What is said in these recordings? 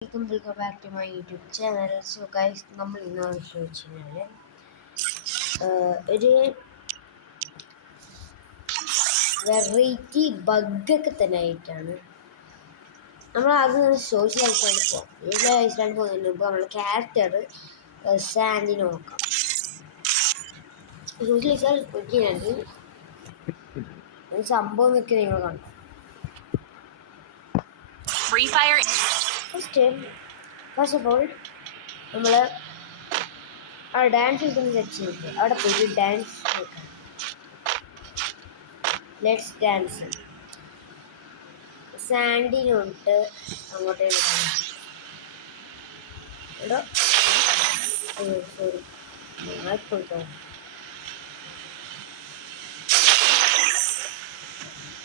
Welcome back to my YouTube channel. So guys, നമ്മൾ ഇന്ന് വെച്ച് കഴിഞ്ഞാൽ ഒരു വെറൈറ്റി ബഗ്ഗൊക്കെ തന്നെ ആയിട്ടാണ് നമ്മൾ ആദ്യം സോഷ്യൽ ഐസിലാണ് പോകാം. സോഷ്യൽ ഐസിലാണ് പോകുന്നതിന് മുമ്പ് നമ്മൾ ക്യാരക്ടർ സാൻഡിനെ നോക്കാം. സോഷ്യൽ ഐസിൽ നോക്കിയാണെങ്കിൽ സംഭവം ഒക്കെ നിങ്ങൾ കാണാം. ഫസ്റ്റ് ഓഫ് ഓൾ നമ്മൾ ആ ഡാൻസ് കളിക്കുന്ന സെക്ഷൻ ഉണ്ട്, അവിടെ പോയി ഡാൻസ് നോക്കാം. ലെറ്റ്സ് ഡാൻസ് സാൻഡിനോട്ട് അങ്ങോട്ടേ കേട്ടോ. സോറി മാറിപ്പോയിട്ടോ.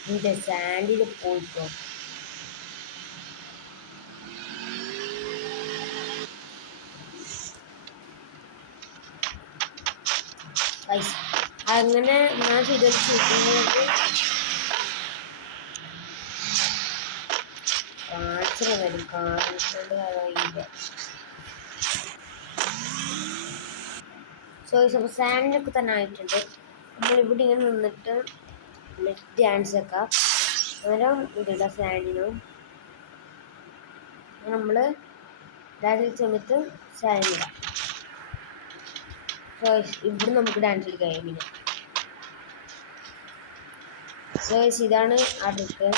എൻ്റെ സാൻഡിൽ പോയിട്ടോ. അങ്ങനെ ഞാൻ ചെയ്തത് കാണിച്ചത് വരും, കാണിച്ചോണ്ട് കഴിയില്ല. അപ്പോൾ സാൻഡിലൊക്കെ തന്നെ ആയിട്ടുണ്ട്. നമ്മളിവിടെ ഇങ്ങനെ നിന്നിട്ട് ഡാൻസ് ഒക്കെ അന്നേരം ഇതിടാം സാൻഡിനും. നമ്മൾ ഡാൻസ് സമയത്ത് സാൻഡിനിടാം. ഇവിടെ നമുക്ക് ഡാൻസ് കളിക്കാം. പിന്നെ ഇതാണ് ആ ട്രിക്ക്.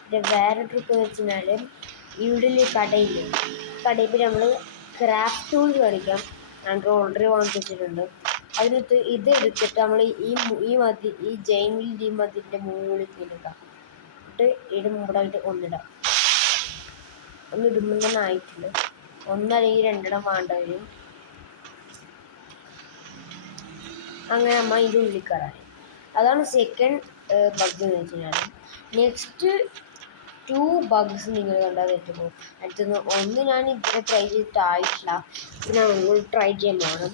പിന്നെ വേറെ ട്രിക്ക് എന്ന് വെച്ച് കഴിഞ്ഞാൽ ഇവിടെ കടയിൽ നമ്മൾ ക്രാഫ്റ്റ് ടൂൾ കളിക്കാം. ഞാൻ ഓൾറെഡി വാങ്ങിച്ചിട്ടുണ്ട്. അതിനകത്ത് ഇത് എടുത്തിട്ട് നമ്മൾ ഈ ജൈമിൽ ഈ മതിൻ്റെ മുകളിൽ ഇടാം. എന്നിട്ട് ഇതിന് മുമ്പായിട്ട് ഒന്നിടാം. ഒന്നിടുമ്പോൾ തന്നെ ആയിട്ടുണ്ട്. ഒന്നല്ലെങ്കിൽ രണ്ടിടം വേണ്ട വരും. അങ്ങനെ നമ്മൾ ഇതിൻ്റെ ഉള്ളിൽ കയറാൻ. അതാണ് സെക്കൻഡ് ബഗ് എന്ന് വെച്ച് കഴിഞ്ഞാൽ. നെക്സ്റ്റ് 2 ബഗ്സ് നിങ്ങൾ കണ്ടാൽ തെറ്റുമ്പോൾ അടുത്തുനിന്ന് ഒന്ന് ഞാൻ ഇതുവരെ ട്രൈ ചെയ്തിട്ടായിട്ടില്ല. പിന്നെ നമ്മൾ ട്രൈ ചെയ്യാൻ പോകണം.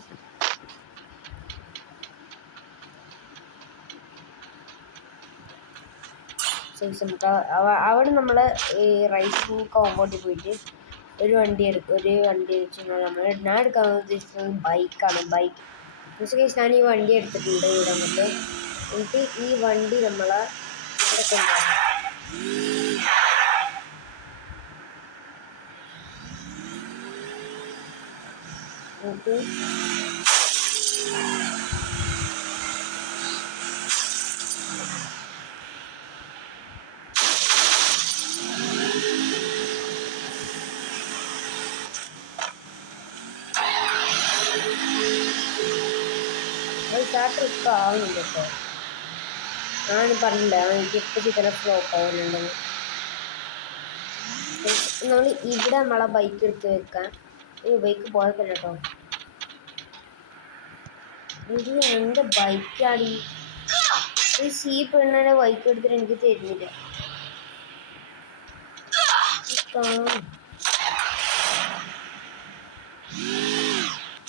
അവിടെ നമ്മൾ ഈ റൈസിങ് കോമ്പൗണ്ടിൽ പോയിട്ട് ഒരു വണ്ടി വെച്ച് നമ്മൾ ഞാൻ എടുക്കാൻ ഉദ്ദേശിക്കുന്നത് ബൈക്കാണ്. ഞാൻ ഈ വണ്ടി എടുത്തിട്ടുണ്ട് ഇവിടെ വന്നിട്ട്. എന്നിട്ട് ഈ വണ്ടി നമ്മളെ ഇവിടെ കൊണ്ടുപോകണം. എന്നിട്ട് ആ ട്രിപ്പ് ആവുന്നില്ല കേട്ടോ. ഞാൻ പറഞ്ഞില്ല എനിക്ക് ഇപ്പോൾ ചിത്ര ഫ്ലോപ്പ് ആവുന്നുണ്ടെന്ന്. നമ്മൾ ഇവിടെ നമ്മളെ ബൈക്ക് എടുത്ത് വെക്കാൻ. ഈ ബൈക്ക് പോയതല്ല കേട്ടോ. ഇത് എൻ്റെ ബൈക്കാണ്. ഈ പെണ്ണെ ബൈക്ക് എടുത്തിട്ട് എനിക്ക് തരുന്നില്ല.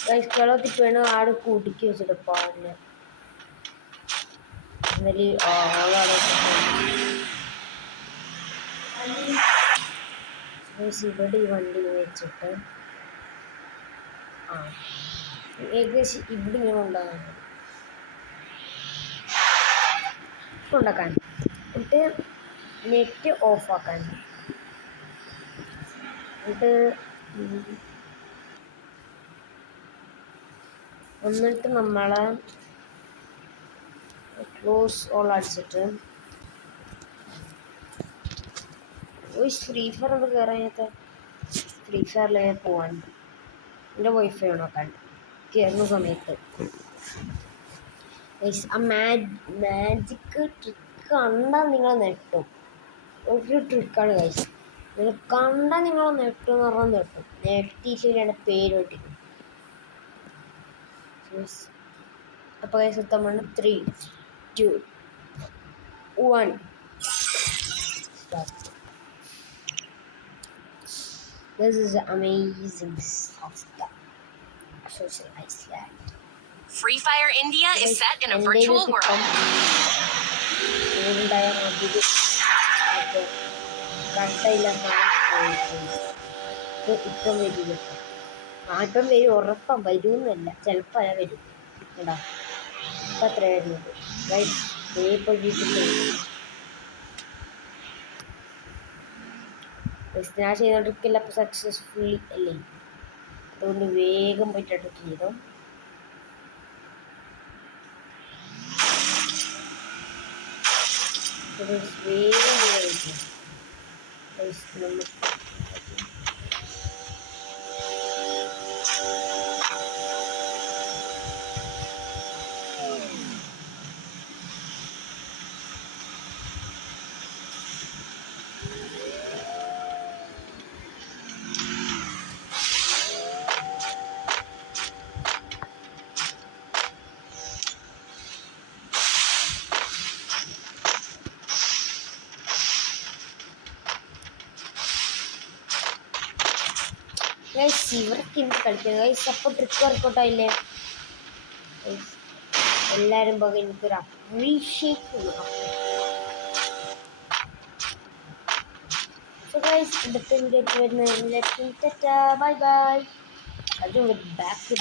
ബൈക്കുകളൊക്കെ പെണ്ണ് ആട് കൂട്ടിക്ക് വെച്ചിട്ട് പാടില്ല. എന്നാല് ഇവിടെ ഈ വണ്ടി വെച്ചിട്ട് ഏകദേശം ഇവിടെ ഇങ്ങനെ ഉണ്ടാക്കാൻ എന്നിട്ട് നെറ്റ് ഓഫാക്കാൻ. എന്നിട്ട് നമ്മളെ ക്ലോസ് ഓൾ അടിച്ചിട്ട് ഫ്രീ ഫയർ ഒന്ന് കയറാത്ത ഫ്രീ ഫയറിൽ പോവാൻ എൻ്റെ വൈഫൈ നോക്കാൻ കയറുന്ന സമയത്ത് ആ മാജിക് ട്രിക്ക് കണ്ടാൽ നിങ്ങൾ നെട്ടും. ഒരു ട്രിക്കാണ് ഗൈസ്. നിങ്ങൾ കണ്ടാൽ നിങ്ങൾ നെട്ടും എന്ന് പറഞ്ഞാൽ നെട്ടും. നെട്ടിയിട്ടാണ് പേര് വെട്ടിക്കും. അപ്പോൾ ഗൈസ് നമ്മൾ 3, 2, 1 start. This is amazing stuff. Social Iceland. Free Fire India is set in a virtual world. ഇപ്പം വരില്ല. ഇപ്പം വരും, ഉറപ്പം വരുമെന്നല്ല, ചിലപ്പോൾ അല്ല വരും കേട്ടോ. ഇപ്പം അത്ര വരുന്നത് ഇപ്പോൾ ഞാൻ ചെയ്തോണ്ടിരിക്കില്ല. അപ്പോൾ സക്സസ്ഫുള്ളി അല്ലേ, അതുകൊണ്ട് വേഗം പോയിട്ട് ട്രിക്ക് ചെയ്തോ. വേഗം നമുക്ക് ഇവർക്ക് എന്ത് കളിക്കുന്നത് ഗൈസ്. അപ്പോൾ ട്രിക്ക് വർക്കൗട്ടായില്ലേ ഗൈസ്? എല്ലാവരും പോകെ എനിക്കൊരു അപ്രീഷിയേറ്റ് ചെയ്യണം. സോ ഗൈസ്, അടുത്ത വീഡിയോ വരുന്ന ബൈ ബൈ. അതും ബാക്ക്